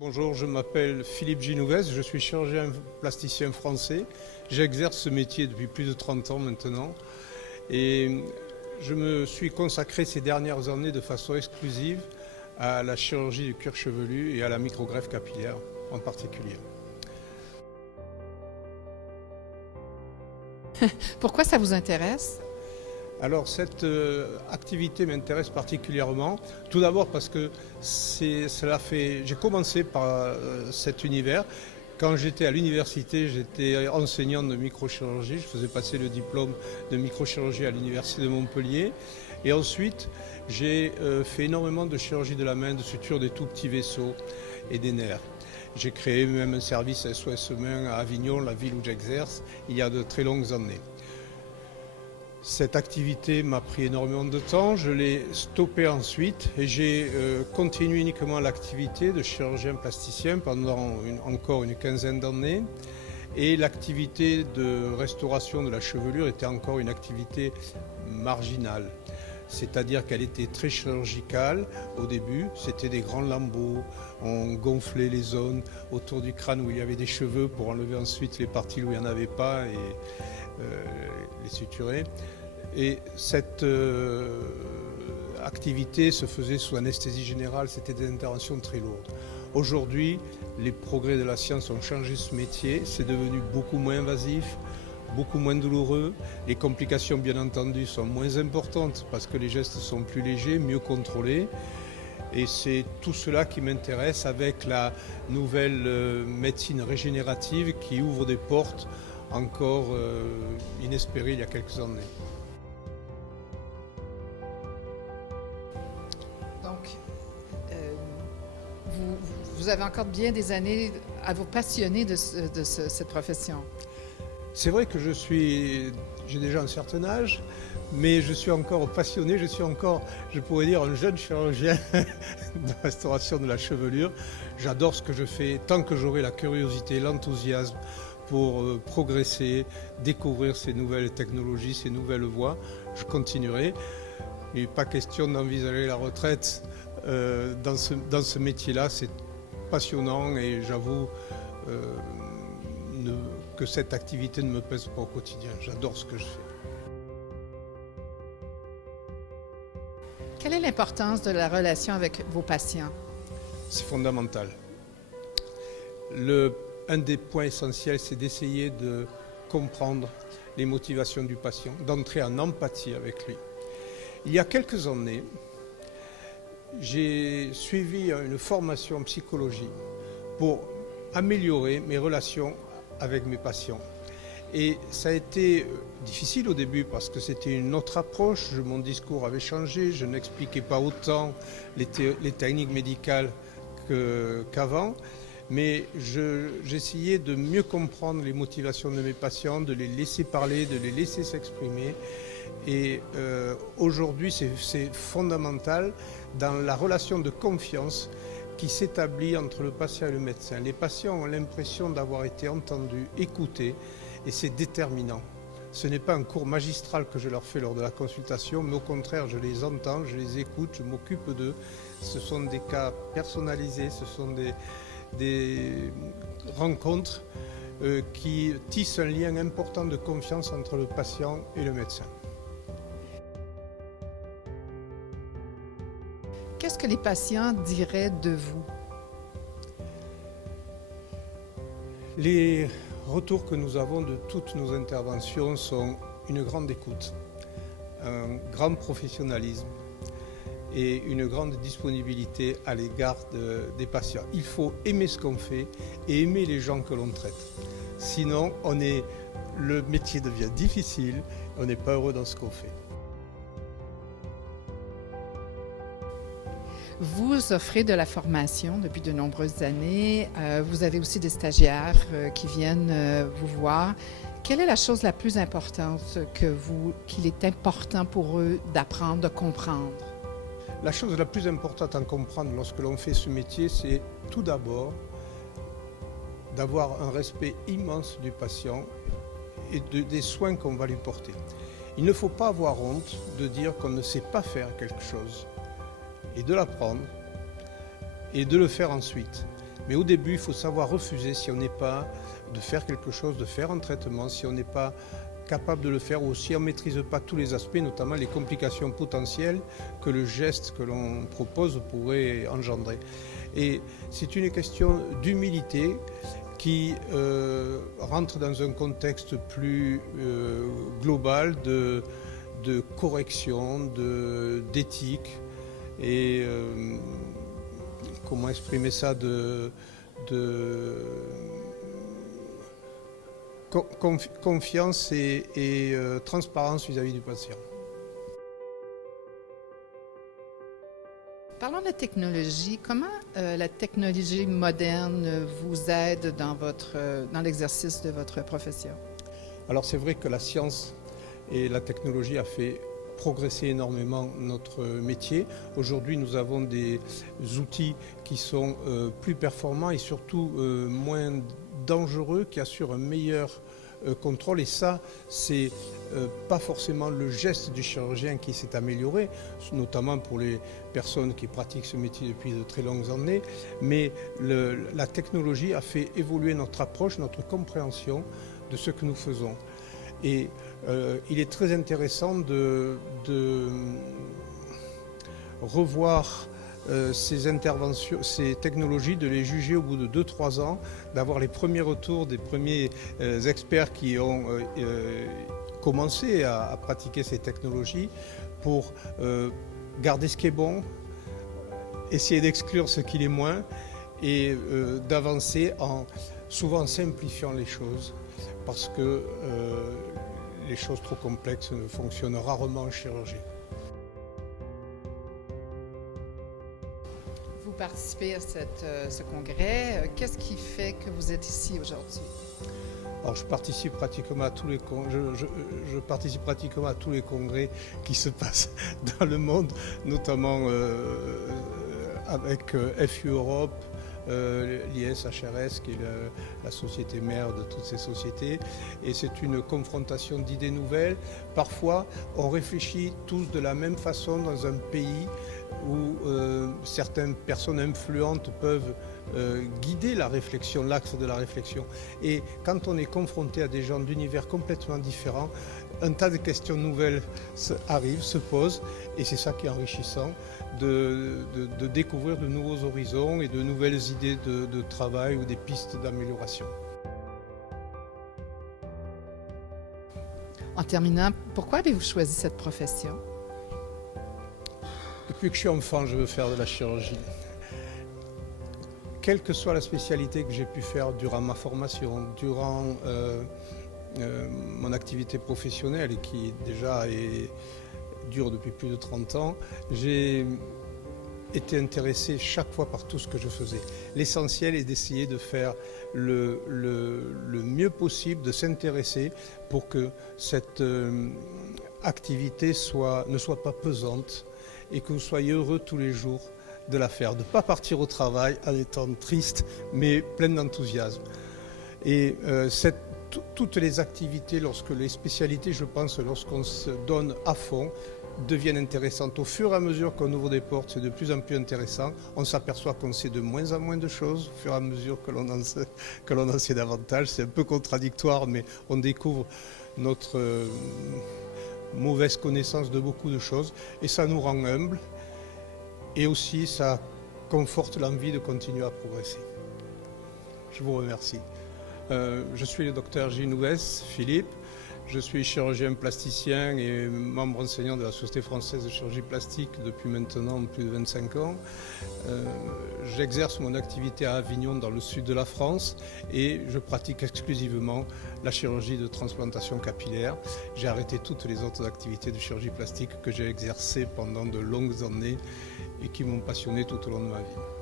Bonjour, je m'appelle Philippe Ginouvès, je suis chirurgien plasticien français. J'exerce ce métier depuis plus de 30 ans maintenant et je me suis consacré ces dernières années de façon exclusive à la chirurgie du cuir chevelu et à la microgreffe capillaire en particulier. Pourquoi ça vous intéresse? Alors cette activité m'intéresse particulièrement, tout d'abord parce que j'ai commencé par cet univers. Quand j'étais à l'université, j'étais enseignant de microchirurgie, je faisais passer le diplôme de microchirurgie à l'université de Montpellier. Et ensuite, j'ai fait énormément de chirurgie de la main, de suture des tout petits vaisseaux et des nerfs. J'ai créé même un service SOS Main à Avignon, la ville où j'exerce, il y a de très longues années. Cette activité m'a pris énormément de temps, je l'ai stoppée ensuite et j'ai continué uniquement l'activité de chirurgien plasticien pendant encore une quinzaine d'années. Et l'activité de restauration de la chevelure était encore une activité marginale. C'est-à-dire qu'elle était très chirurgicale au début, c'était des grands lambeaux, on gonflait les zones autour du crâne où il y avait des cheveux pour enlever ensuite les parties où il n'y en avait pas et les suturer. Et cette activité se faisait sous anesthésie générale, c'était des interventions très lourdes. Aujourd'hui, les progrès de la science ont changé ce métier, c'est devenu beaucoup moins invasif, beaucoup moins douloureux. Les complications, bien entendu, sont moins importantes parce que les gestes sont plus légers, mieux contrôlés. Et c'est tout cela qui m'intéresse avec la nouvelle médecine régénérative qui ouvre des portes encore inespérées il y a quelques années. Donc, vous avez encore bien des années à vous passionner de cette profession. C'est vrai que j'ai déjà un certain âge, mais je suis encore passionné, je suis encore, je pourrais dire, un jeune chirurgien de restauration de la chevelure. J'adore ce que je fais, tant que j'aurai la curiosité, l'enthousiasme pour progresser, découvrir ces nouvelles technologies, ces nouvelles voies, je continuerai. Il n'est pas question d'envisager la retraite dans ce métier-là, c'est passionnant et j'avoue que cette activité ne me pèse pas au quotidien. J'adore ce que je fais. Quelle est l'importance de la relation avec vos patients? C'est fondamental. Un des points essentiels, c'est d'essayer de comprendre les motivations du patient, d'entrer en empathie avec lui. Il y a quelques années, j'ai suivi une formation en psychologie pour améliorer mes relations avec mes patients. Et ça a été difficile au début parce que c'était une autre approche, mon discours avait changé, je n'expliquais pas autant les techniques médicales qu'avant, mais j'essayais de mieux comprendre les motivations de mes patients, de les laisser parler, de les laisser s'exprimer. Et aujourd'hui, c'est fondamental dans la relation de confiance qui s'établit entre le patient et le médecin. Les patients ont l'impression d'avoir été entendus, écoutés, et c'est déterminant. Ce n'est pas un cours magistral que je leur fais lors de la consultation, mais au contraire, je les entends, je les écoute, je m'occupe d'eux. Ce sont des cas personnalisés, ce sont des rencontres qui tissent un lien important de confiance entre le patient et le médecin. Qu'est-ce que les patients diraient de vous? Les retours que nous avons de toutes nos interventions sont une grande écoute, un grand professionnalisme et une grande disponibilité à l'égard des patients. Il faut aimer ce qu'on fait et aimer les gens que l'on traite. Sinon, le métier devient difficile, on n'est pas heureux dans ce qu'on fait. Vous offrez de la formation depuis de nombreuses années. Vous avez aussi des stagiaires qui viennent vous voir. Quelle est la chose la plus importante qu'il est important pour eux d'apprendre, de comprendre? La chose la plus importante à comprendre lorsque l'on fait ce métier, c'est tout d'abord d'avoir un respect immense du patient et des soins qu'on va lui porter. Il ne faut pas avoir honte de dire qu'on ne sait pas faire quelque chose et de l'apprendre et de le faire ensuite. Mais au début, il faut savoir refuser si on n'est pas de faire quelque chose, de faire un traitement, si on n'est pas capable de le faire ou si on ne maîtrise pas tous les aspects, notamment les complications potentielles que le geste que l'on propose pourrait engendrer. Et c'est une question d'humilité qui rentre dans un contexte plus global de correction, d'éthique et comment exprimer ça, de confiance et transparence vis-à-vis du patient. Parlons de technologie. Comment la technologie moderne vous aide dans l'exercice de votre profession? Alors c'est vrai que la science et la technologie a fait progresser énormément notre métier. Aujourd'hui, nous avons des outils qui sont plus performants et surtout moins dangereux, qui assurent un meilleur contrôle. Et ça, c'est pas forcément le geste du chirurgien qui s'est amélioré, notamment pour les personnes qui pratiquent ce métier depuis de très longues années, mais la technologie a fait évoluer notre approche, notre compréhension de ce que nous faisons. Et il est très intéressant de revoir ces interventions, ces technologies, de les juger au bout de 2-3 ans, d'avoir les premiers retours des premiers experts qui ont commencé à pratiquer ces technologies pour garder ce qui est bon, essayer d'exclure ce qui l'est moins et d'avancer souvent en simplifiant les choses parce que les choses trop complexes fonctionnent rarement en chirurgie. Vous participez à ce congrès. Qu'est-ce qui fait que vous êtes ici aujourd'hui? Alors, je participe pratiquement à tous les congrès qui se passent dans le monde, notamment avec FU Europe, l'IS HRS, qui est la société mère de toutes ces sociétés. Et c'est une confrontation d'idées nouvelles. Parfois, on réfléchit tous de la même façon dans un pays où certaines personnes influentes peuvent guider la réflexion, l'axe de la réflexion. Et quand on est confronté à des gens d'univers complètement différents, un tas de questions nouvelles arrivent, se posent, et c'est ça qui est enrichissant, de découvrir de nouveaux horizons et de nouvelles idées de travail ou des pistes d'amélioration. En terminant, pourquoi avez-vous choisi cette profession? Depuis que je suis enfant, je veux faire de la chirurgie. Quelle que soit la spécialité que j'ai pu faire durant ma formation, durant mon activité professionnelle, et qui déjà dure depuis plus de 30 ans, j'ai été intéressé chaque fois par tout ce que je faisais. L'essentiel est d'essayer de faire le mieux possible, de s'intéresser pour que cette activité ne soit pas pesante et que vous soyez heureux tous les jours de la faire, de ne pas partir au travail en étant triste, mais plein d'enthousiasme. Et toutes les activités, lorsque les spécialités, je pense, lorsqu'on se donne à fond, deviennent intéressantes. Au fur et à mesure qu'on ouvre des portes, c'est de plus en plus intéressant. On s'aperçoit qu'on sait de moins en moins de choses au fur et à mesure que l'on en sait davantage. C'est un peu contradictoire, mais on découvre notre mauvaise connaissance de beaucoup de choses et ça nous rend humbles et aussi ça conforte l'envie de continuer à progresser. Je vous remercie. Je suis le docteur Gilles Nouvès Philippe. Je suis chirurgien plasticien et membre enseignant de la Société française de chirurgie plastique depuis maintenant plus de 25 ans. J'exerce mon activité à Avignon dans le sud de la France et je pratique exclusivement la chirurgie de transplantation capillaire. J'ai arrêté toutes les autres activités de chirurgie plastique que j'ai exercées pendant de longues années et qui m'ont passionné tout au long de ma vie.